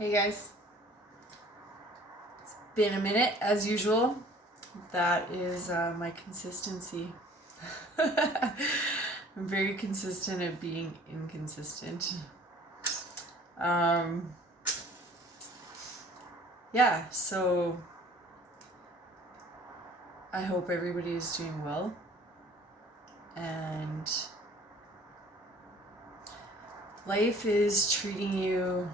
Hey guys, it's been a minute as usual. That is my consistency. I'm very consistent at being inconsistent. Um, yeah, so I hope everybody is doing well and life is treating you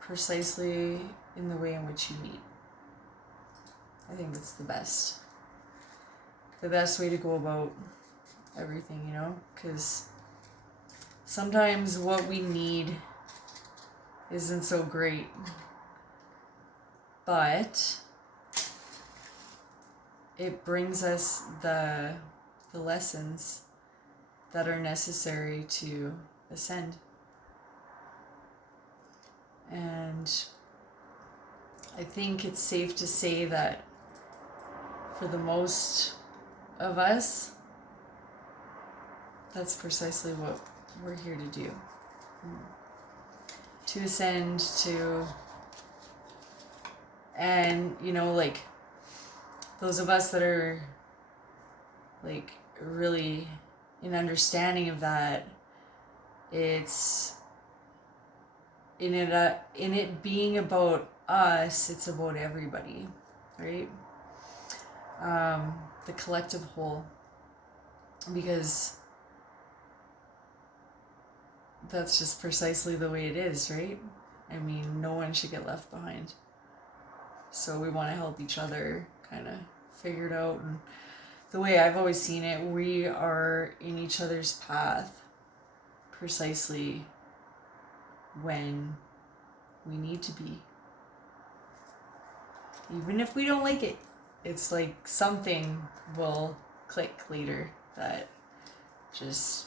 precisely in the way in which you need. I think that's the best way to go about everything, because sometimes what we need isn't so great, but it brings us the lessons that are necessary to ascend. And I think it's safe to say that for the most of us, that's precisely what we're here to do. To ascend, and like those of us that are like really in understanding of that, it's in it being about us, it's about everybody, right? The collective whole, because that's just precisely the way it is, right? I mean, no one should get left behind. So we want to help each other kind of figure it out. And the way I've always seen it, we are in each other's path precisely when we need to be. Even if we don't like it, it's like something will click later that just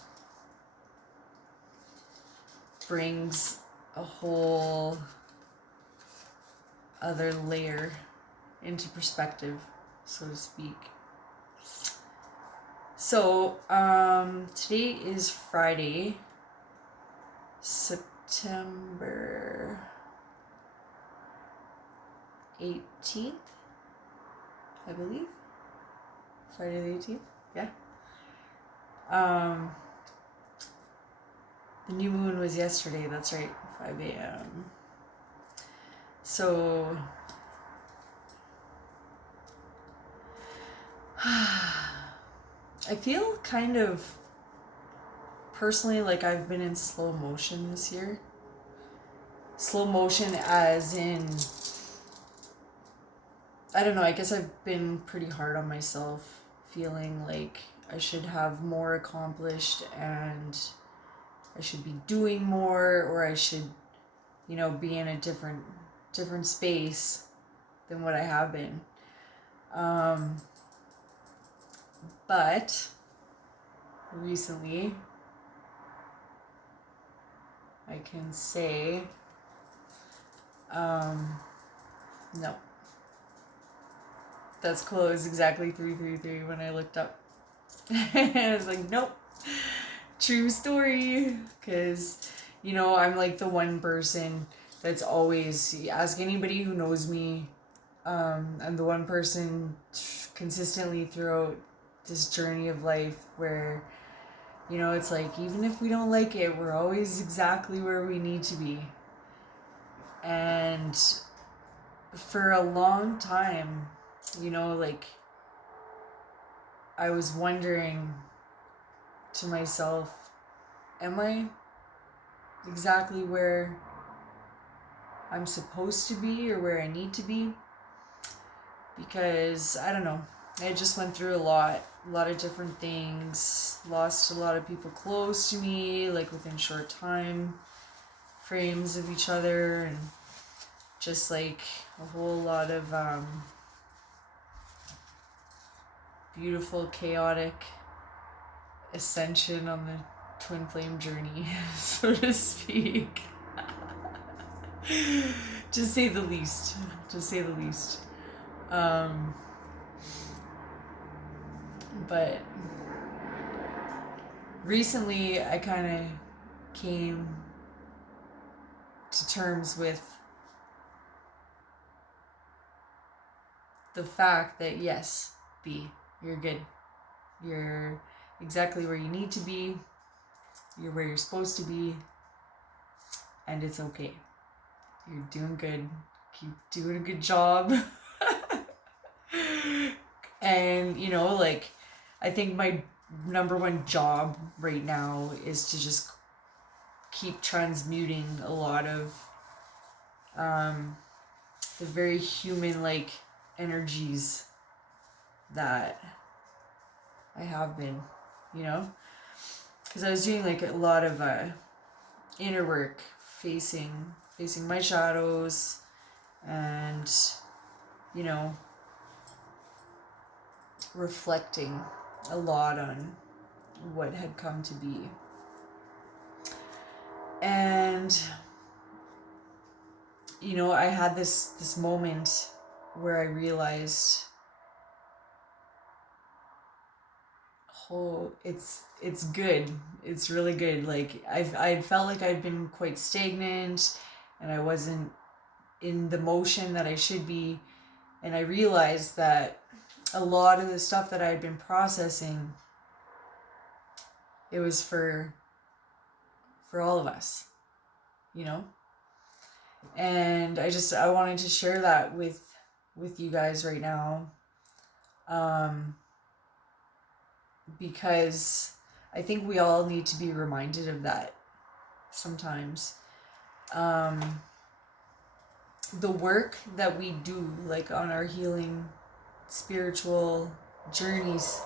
brings a whole other layer into perspective, so to speak. So today is Friday, September 18th, I believe. Friday the 18th, yeah. The new moon was yesterday, that's right, 5 a.m. So I feel kind of personally like I've been in slow motion this year. Slow motion as in, I don't know, I guess I've been pretty hard on myself, feeling like I should have more accomplished and I should be doing more, or I should, be in a different space than what I have been. But recently, I can say, no. That's closed exactly 333 when I looked up. And I was like, nope. True story. Because, I'm like the one person that's always, ask anybody who knows me, I'm the one person consistently throughout this journey of life where, it's like, even if we don't like it, we're always exactly where we need to be. And for a long time, like, I was wondering to myself, am I exactly where I'm supposed to be or where I need to be? Because I don't know, I just went through a lot of different things, lost a lot of people close to me, like within short time frames of each other, and just like a whole lot of beautiful, chaotic ascension on the twin flame journey, so to speak. To say the least. But recently I kind of came to terms with the fact that yes, you're good. You're exactly where you need to be. You're where you're supposed to be. And it's okay. You're doing good. Keep doing a good job. And, you know, like, I think my number one job right now is to just keep transmuting a lot of the very human-like energies that I have been, you know? Because I was doing like a lot of inner work, facing my shadows, and, you know, reflecting a lot on what had come to be. And, you know, I had this moment where I realized, oh, it's good. It's really good. Like, I felt like I'd been quite stagnant and I wasn't in the motion that I should be. And I realized that a lot of the stuff that I had been processing, it was for all of us, you know? And I wanted to share that with you guys right now. Because I think we all need to be reminded of that sometimes. The work that we do, like on our healing spiritual journeys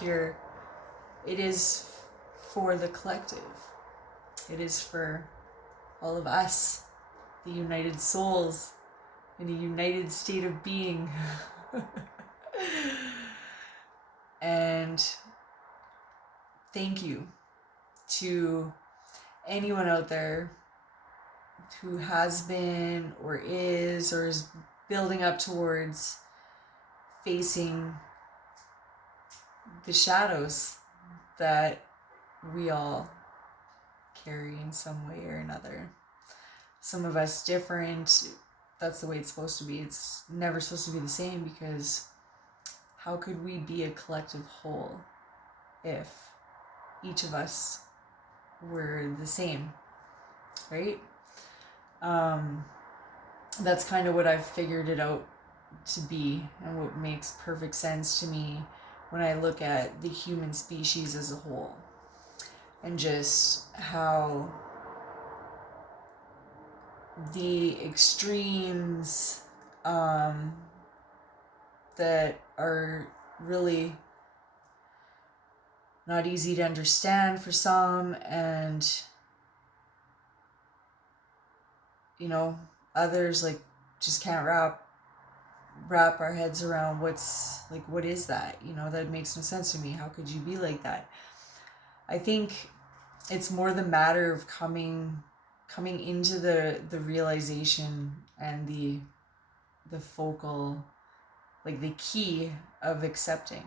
here, it is for the collective. It is for all of us, the united souls in a united state of being. And thank you to anyone out there who has been or is building up towards facing the shadows that we all carry in some way or another. Some of us different. That's the way it's supposed to be. It's never supposed to be the same, because how could we be a collective whole if each of us were the same, right? That's kind of what I've figured it out to be, and what makes perfect sense to me when I look at the human species as a whole, and just how the extremes that are really not easy to understand for some, and, you know, others like just can't wrap our heads around what is that, you know? That makes no sense to me. How could you be like that? I think it's more the matter of coming into the realization and the focal, like the key of accepting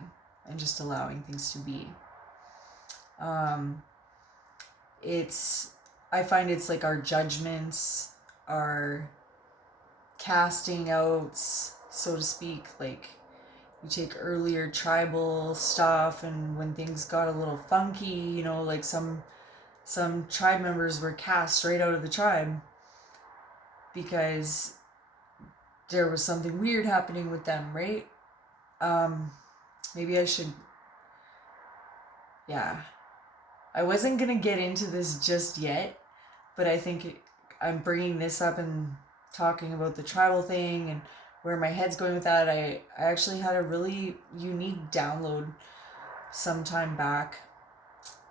and just allowing things to be. I find it's like our judgments, our casting outs, so to speak. Like, you take earlier tribal stuff, and when things got a little funky, you know, like some tribe members were cast straight out of the tribe because there was something weird happening with them, right? Maybe I should, yeah. I wasn't going to get into this just yet, but I think I'm bringing this up and talking about the tribal thing and where my head's going with that. I actually had a really unique download some time back,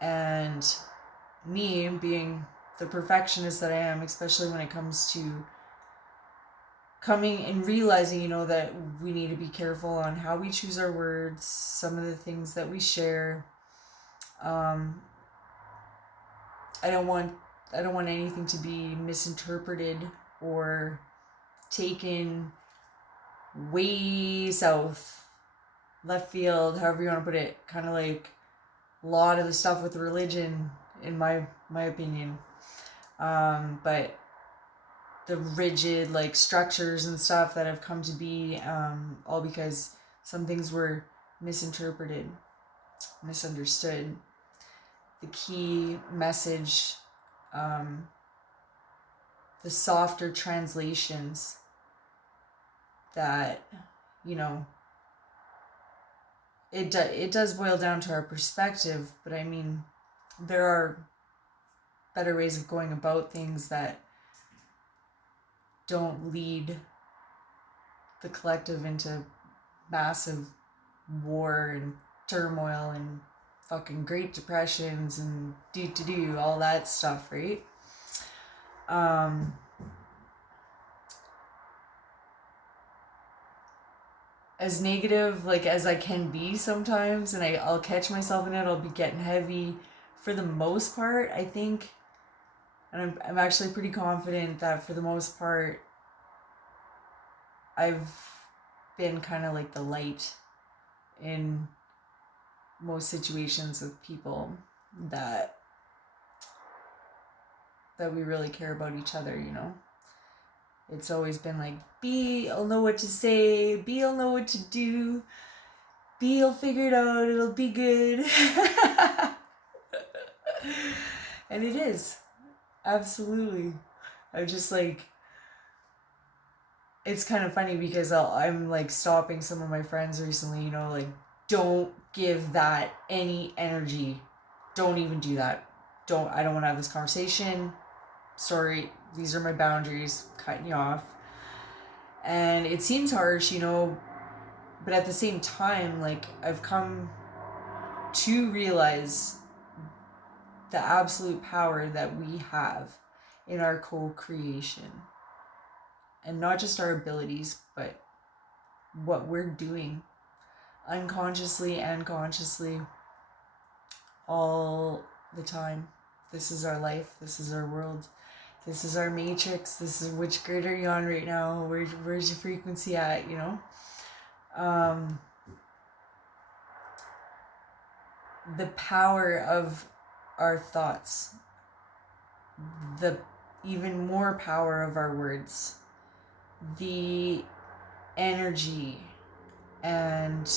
and me being the perfectionist that I am, especially when it comes to coming and realizing, you know, that we need to be careful on how we choose our words, some of the things that we share. I don't want anything to be misinterpreted or taken way south, left field, however you want to put it. Kind of like a lot of the stuff with religion, in my opinion. But the rigid like structures and stuff that have come to be, all because some things were misinterpreted, misunderstood. The key message, the softer translations that, you know, it does boil down to our perspective, but I mean, there are better ways of going about things that don't lead the collective into massive war and turmoil and fucking Great Depressions and all that stuff, right? As negative like as I can be sometimes, and I'll catch myself in it, I'll be getting heavy. For the most part, I think, and I'm actually pretty confident that for the most part, I've been kind of like the light in most situations with people that we really care about each other, you know? It's always been like, B, I'll know what to say, B, I'll know what to do, B, I'll figure it out, it'll be good. And it is. Absolutely. I'm just like, it's kind of funny because I'm like stopping some of my friends recently, you know, like, don't give that any energy. Don't even do that. I don't want to have this conversation. Sorry, these are my boundaries. Cutting you off. And it seems harsh, you know, but at the same time, like, I've come to realize the absolute power that we have in our co-creation. And not just our abilities, but what we're doing unconsciously and consciously all the time. This is our life. This is our world. This is our matrix. This is which grid are you on right now? Where's your frequency at, you know? The power of our thoughts. The even more power of our words. The energy and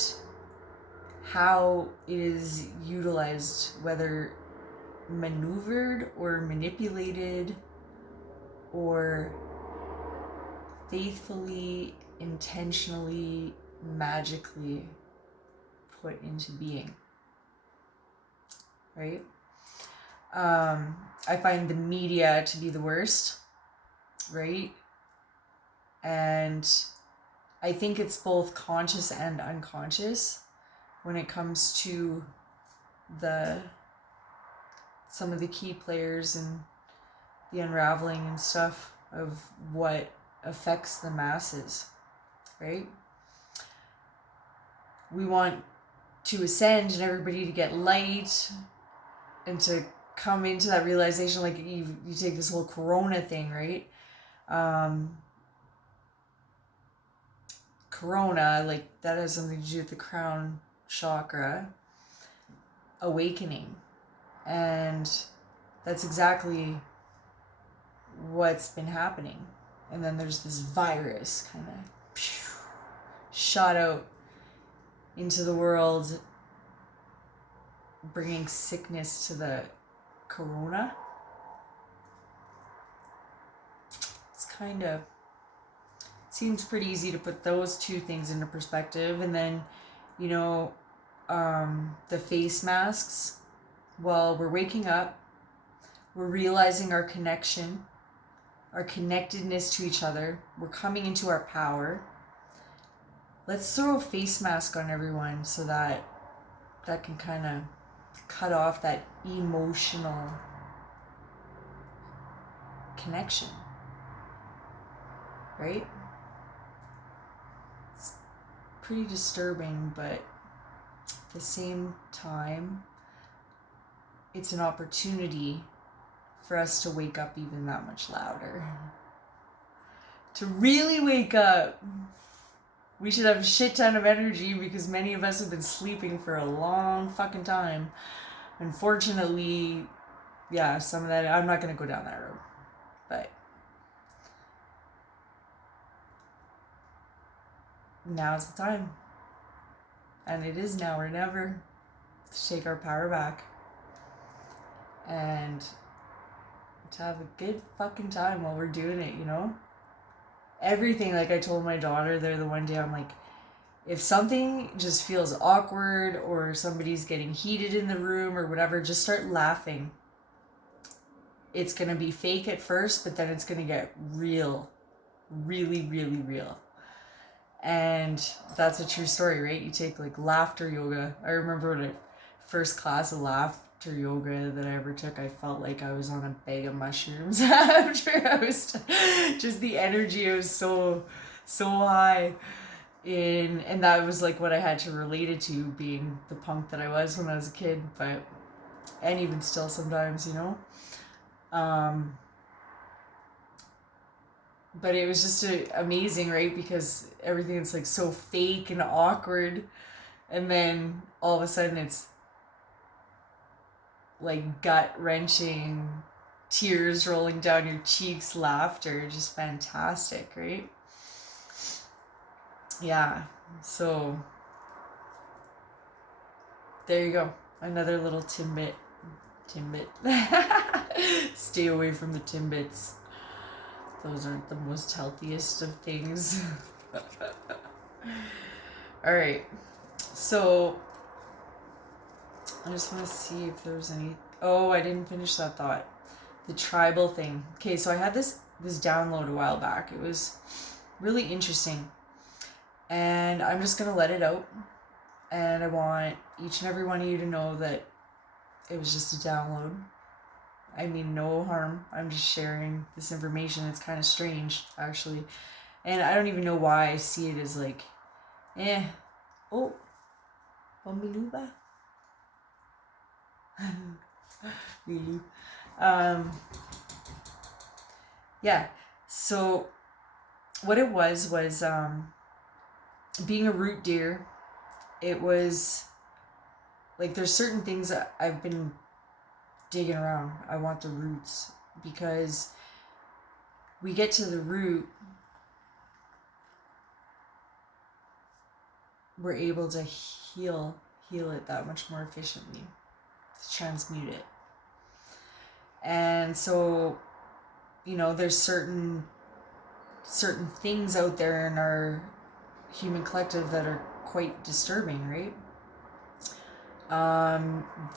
how it is utilized, whether maneuvered or manipulated or faithfully, intentionally, magically put into being, right? I find the media to be the worst, right? And I think it's both conscious and unconscious when it comes to some of the key players and the unraveling and stuff of what affects the masses, right? We want to ascend and everybody to get light and to come into that realization, like you take this whole corona thing, right? Corona, like, that has something to do with the crown chakra awakening, and that's exactly what's been happening. And then there's this virus kind of shot out into the world, bringing sickness to the corona. It's kind of, seems pretty easy to put those two things into perspective. And then, you know, the face masks. Well, we're waking up, we're realizing our connection, our connectedness to each other, we're coming into our power. Let's throw a face mask on everyone so that can kind of cut off that emotional connection, right? It's pretty disturbing, but at the same time, it's an opportunity for us to wake up even that much louder. To really wake up. We should have a shit ton of energy because many of us have been sleeping for a long fucking time. Unfortunately, yeah, some of that, I'm not going to go down that road. But now's the time. And it is now or never to take our power back. And to have a good fucking time while we're doing it, you know? Everything, like I told my daughter there the one day, I'm like, if something just feels awkward or somebody's getting heated in the room or whatever, just start laughing. It's going to be fake at first, but then it's going to get real. Really, really real. And that's a true story, right? You take like laughter yoga. I remember when first class of laughter yoga that I ever took, I felt like I was on a bag of mushrooms after. I was just the energy was so high. And that was like what I had to relate it to, being the punk that I was when I was a kid, and even still sometimes, you know. But it was just amazing, right? Because everything's like so fake and awkward, and then all of a sudden it's like gut-wrenching, tears rolling down your cheeks, laughter, just fantastic, right? Yeah, so there you go. Another little Timbit. Stay away from the Timbits. Those aren't the most healthiest of things. All right. So I just want to see if there's any... Oh, I didn't finish that thought. The tribal thing. Okay, so I had this download a while back. It was really interesting. And I'm just going to let it out. And I want each and every one of you to know that it was just a download. I mean, no harm. I'm just sharing this information. It's kind of strange, actually. And I don't even know why I see it as like, oh, Bumbaluba. Really? Yeah. So what it was being a root deer, it was like there's certain things that I've been digging around. I want the roots, because we get to the root, we're able to heal it that much more efficiently, to transmute it. And so, you know, there's certain things out there in our human collective that are quite disturbing, right?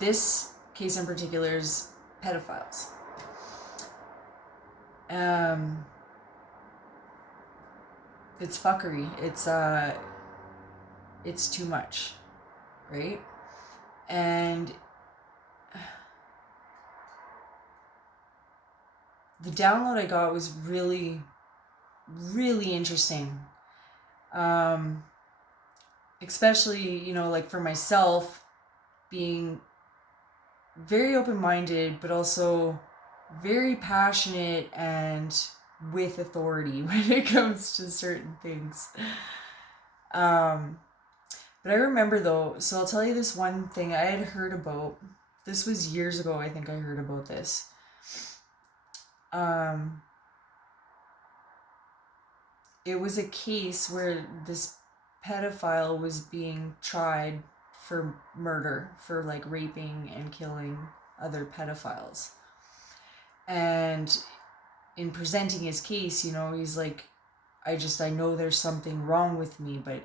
This case in particular is pedophiles. It's fuckery. It's too much, right? And the download I got was really, really interesting. Especially, you know, like for myself, being very open-minded, but also very passionate and with authority when it comes to certain things. But I remember though, so I'll tell you this one thing I had heard about. This was years ago, I think I heard about this. It was a case where this pedophile was being tried for murder, for like raping and killing other pedophiles. And in presenting his case, you know, he's like, I know there's something wrong with me, but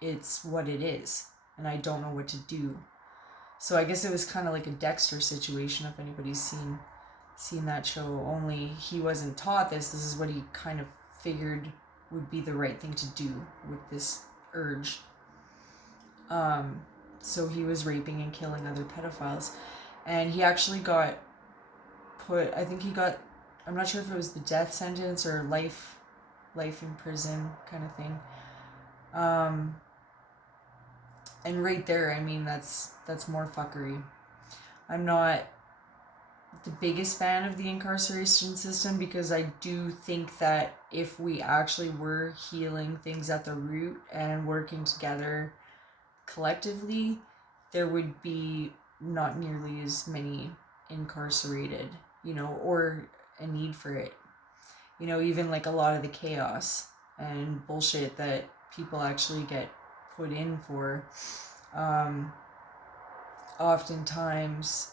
it's what it is, and I don't know what to do. So I guess it was kind of like a Dexter situation, if anybody's seen that show, only he wasn't taught this. This is what he kind of figured would be the right thing to do with this urge. So he was raping and killing other pedophiles, and he actually got put, I think he got, I'm not sure if it was the death sentence or life in prison kind of thing. And right there, I mean, that's more fuckery. I'm not the biggest fan of the incarceration system, because I do think that if we actually were healing things at the root and working together collectively, there would be not nearly as many incarcerated, you know, or a need for it. You know, even like a lot of the chaos and bullshit that people actually get put in for. Oftentimes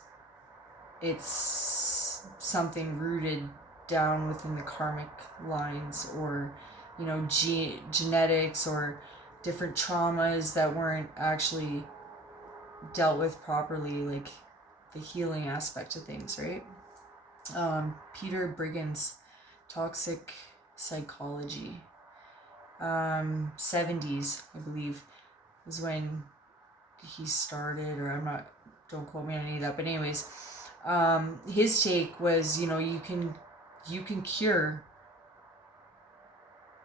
it's something rooted down within the karmic lines, or genetics, or different traumas that weren't actually dealt with properly, like the healing aspect of things, right? Peter Briggin's Toxic Psychology, 70s, I believe, is when he started, or don't quote me on any of that, but anyways, his take was, you can cure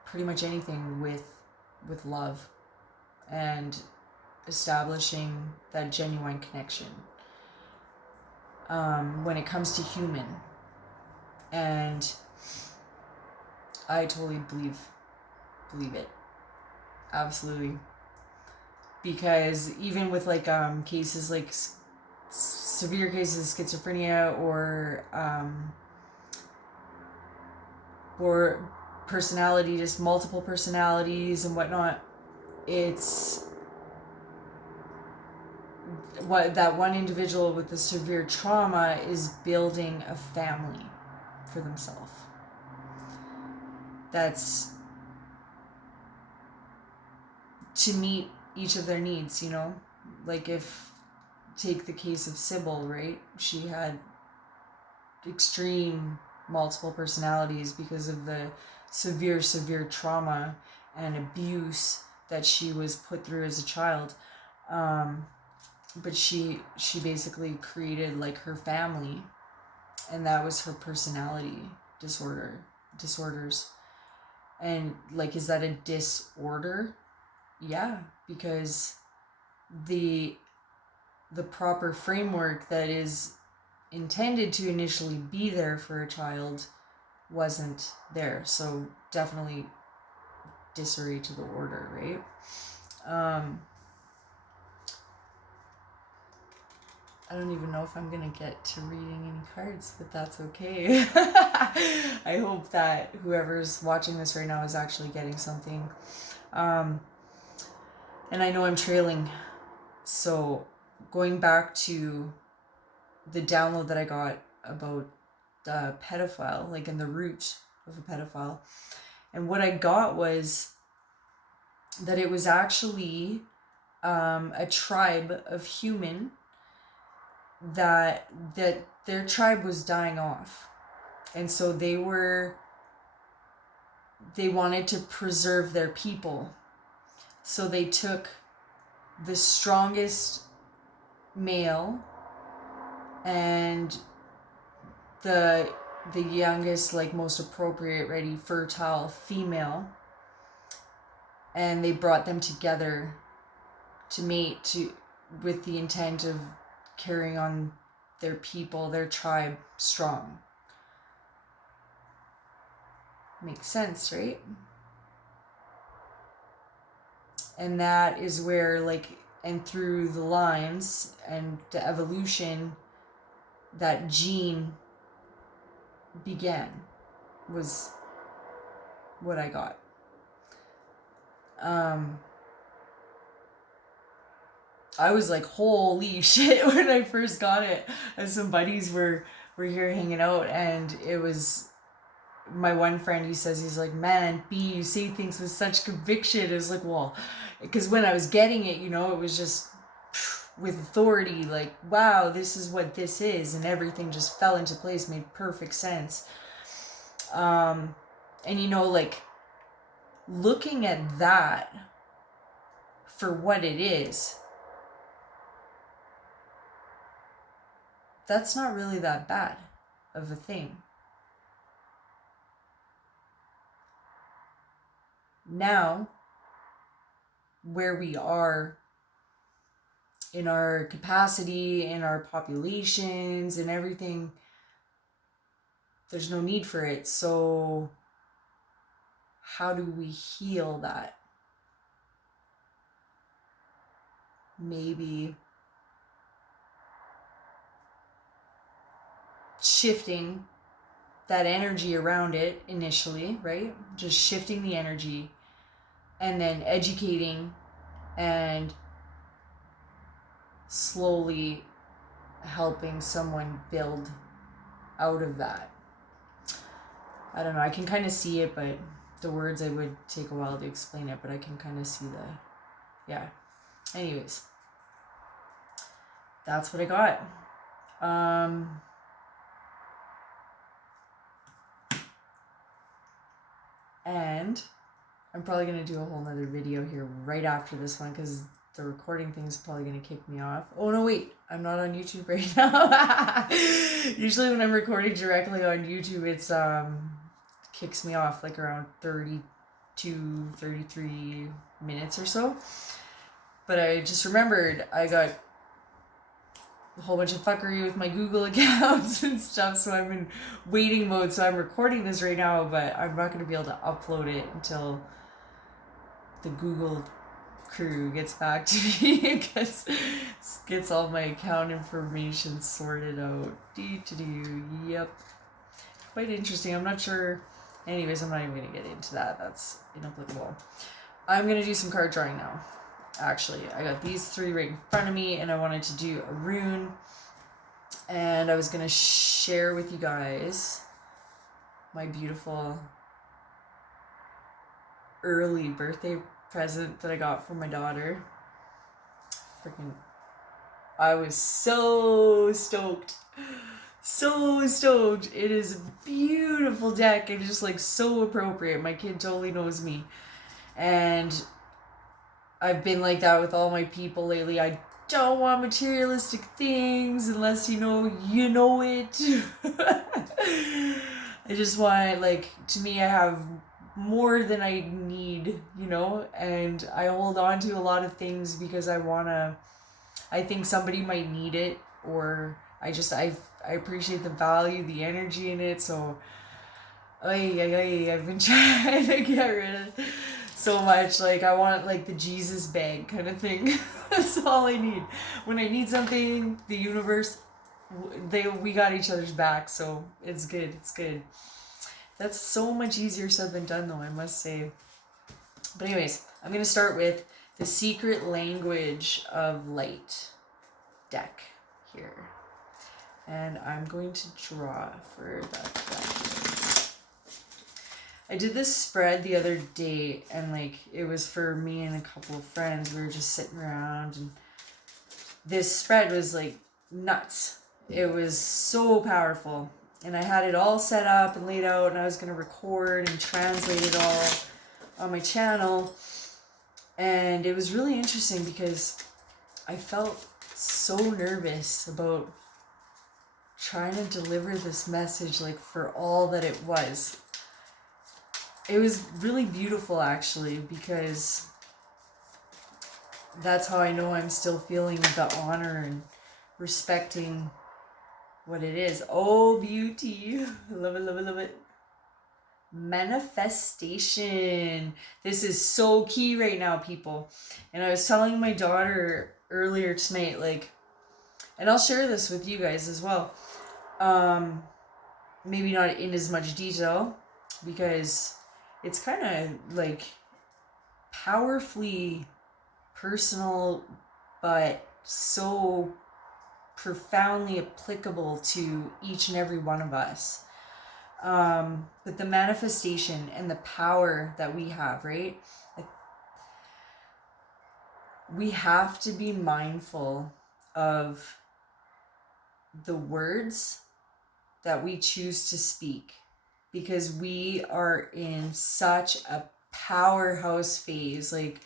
pretty much anything with love and establishing that genuine connection, when it comes to human. And I totally believe it, absolutely. Because even with like cases like severe cases of schizophrenia, or personality, just multiple personalities and whatnot, it's what that one individual with the severe trauma is building a family for themselves. That's to meet each of their needs, like take the case of Sybil, right? She had extreme multiple personalities because of the severe trauma and abuse that she was put through as a child. But she basically created like her family, and that was her personality disorders. And like, is that a disorder? Yeah, because the proper framework that is intended to initially be there for a child wasn't there. So definitely disarray to the order, right? I don't even know if I'm gonna get to reading any cards, but that's okay. I hope that whoever's watching this right now is actually getting something. And I know I'm trailing, so going back to the download that I got about the pedophile, like in the root of a pedophile, and what I got was that it was actually a tribe of human that their tribe was dying off, and so they wanted to preserve their people, so they took the strongest male and the youngest, like most appropriate, ready, fertile female, and they brought them together to mate, with the intent of carrying on their people, their tribe, strong. Makes sense, right? And that is where, like, and through the lines and the evolution, that gene began, was what I got. I was like, holy shit, when I first got it. And some buddies were here hanging out, and it was my one friend, he's like, man, B, you say things with such conviction. It was like, well, because when I was getting it, it was just with authority, like, wow, this is what this is, and everything just fell into place, made perfect sense. And like, looking at that for what it is, that's not really that bad of a thing. Now, where we are in our capacity, in our populations, and everything, there's no need for it. So how do we heal that? Maybe shifting that energy around it initially, right? Just shifting the energy, and then educating and slowly helping someone build out of that. I don't know, I can kind of see it, but the words, I would take a while to explain it, but I can kind of see yeah. Anyways, that's what I got. And I'm probably going to do a whole nother video here right after this one, because the recording thing is probably going to kick me off. Oh no, wait, I'm not on YouTube right now. Usually when I'm recording directly on YouTube, it's kicks me off like around 32, 33 minutes or so. But I just remembered I got a whole bunch of fuckery with my Google accounts and stuff, so I'm in waiting mode. So I'm recording this right now, but I'm not going to be able to upload it until the Google crew gets back to me and gets all my account information sorted out. Yep. Quite interesting. I'm not sure. Anyways, I'm not even going to get into that. That's inapplicable. I'm going to do some card drawing now. Actually, I got these 3 right in front of me, and I wanted to do a rune, and I was going to share with you guys my beautiful early birthday present that I got from my daughter. Freaking, I was so stoked. So stoked. It is a beautiful deck, and just like so appropriate. My kid totally knows me, and I've been like that with all my people lately. I don't want materialistic things unless you know it. I just want, like, to me, I have more than I need, and I hold on to a lot of things because I think somebody might need it, or I appreciate the value, the energy in it, so I've been trying to get rid of so much. Like, I want like the Jesus bag kind of thing. That's all I need. When I need something, the universe, we got each other's back, so it's good. It's good. That's so much easier said than done, though, I must say. But anyways, I'm going to start with the Secret Language of Light deck here. And I'm going to draw for that deck. I did this spread the other day, and like it was for me and a couple of friends. We were just sitting around, and this spread was like nuts. It was so powerful, and I had it all set up and laid out, and I was going to record and translate it all on my channel. And it was really interesting because I felt so nervous about trying to deliver this message, like, for all that it was. It was really beautiful, actually, because that's how I know I'm still feeling the honor and respecting what it is. Oh, beauty. Love it, love it, love it. Manifestation. This is so key right now, people. And I was telling my daughter earlier tonight, like, and I'll share this with you guys as well. Maybe not in as much detail, because it's kind of like powerfully personal, but so profoundly applicable to each and every one of us. But the manifestation and the power that we have, right? We have to be mindful of the words that we choose to speak, because we are in such a powerhouse phase, like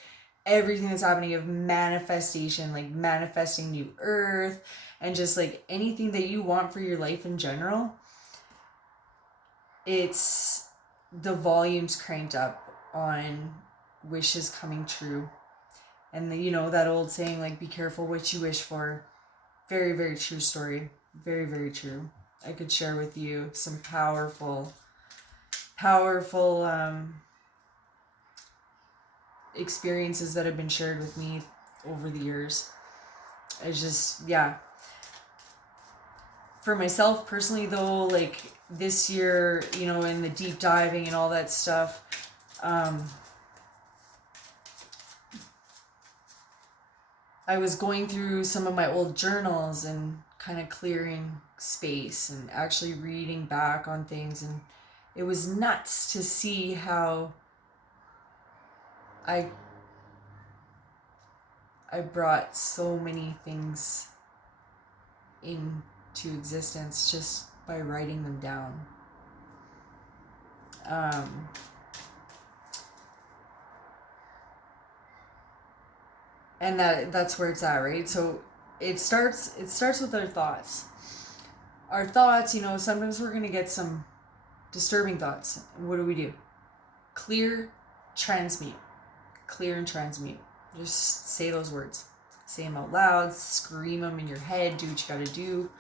everything that's happening of manifestation, like manifesting new earth, and just like anything that you want for your life in general. It's the volume's cranked up on wishes coming true. And that old saying, like, be careful what you wish for. Very, very true story. Very, very true. I could share with you some powerful experiences that have been shared with me over the years. It's just, yeah. For myself personally, though, like this year, in the deep diving and all that stuff, I was going through some of my old journals and kind of clearing space and actually reading back on things, and it was nuts to see how I brought so many things into existence just by writing them down. And that's where it's at, right? So it starts with our thoughts. Our thoughts, you know, sometimes we're gonna get some disturbing thoughts. What do? Clear, transmute. Clear and transmute. Just say those words. Say them out loud, scream them in your head, do what you gotta do,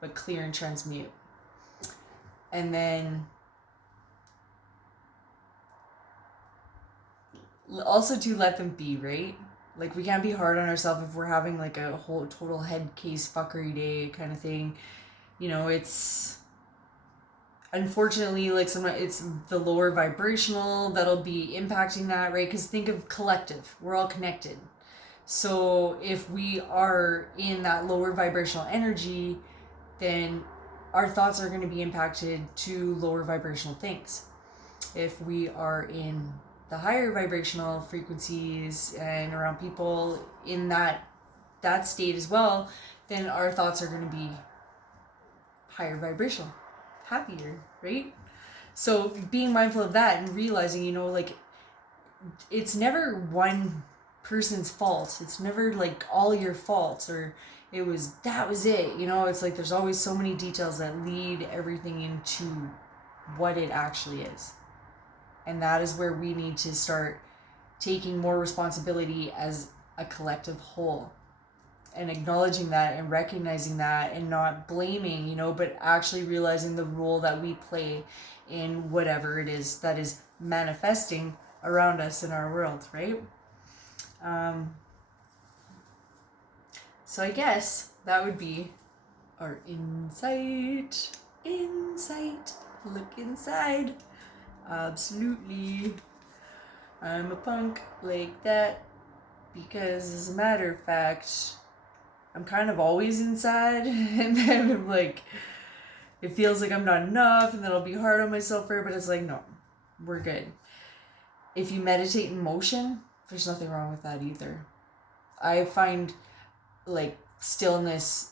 but clear and transmute. And then also to let them be, right? Like, we can't be hard on ourselves if we're having like a whole total head case fuckery day kind of thing. You know, it's unfortunately like it's the lower vibrational that'll be impacting that, right? Because think of collective, we're all connected. So if we are in that lower vibrational energy, then our thoughts are going to be impacted to lower vibrational things. If we are in the higher vibrational frequencies and around people in that state as well, then our thoughts are going to be higher vibrational, happier, right? So being mindful of that and realizing, you know, like, it's never one person's fault. It's never like all your fault or that was it, you know. It's like there's always so many details that lead everything into what it actually is. And that is where we need to start taking more responsibility as a collective whole and acknowledging that and recognizing that and not blaming, you know, but actually realizing the role that we play in whatever it is that is manifesting around us in our world, right? So I guess that would be our insight. Look inside. Absolutely. I'm a punk like that because, as a matter of fact, I'm kind of always inside, and then I'm like, it feels like I'm not enough, and then I'll be hard on myself for it, but it's like, no, we're good. If you meditate in motion, there's nothing wrong with that either. I find like stillness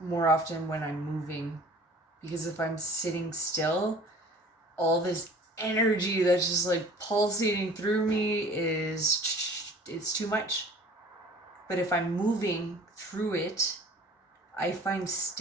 more often when I'm moving, because if I'm sitting still, all this energy that's just like pulsating through me it's too much. But if I'm moving through it, I find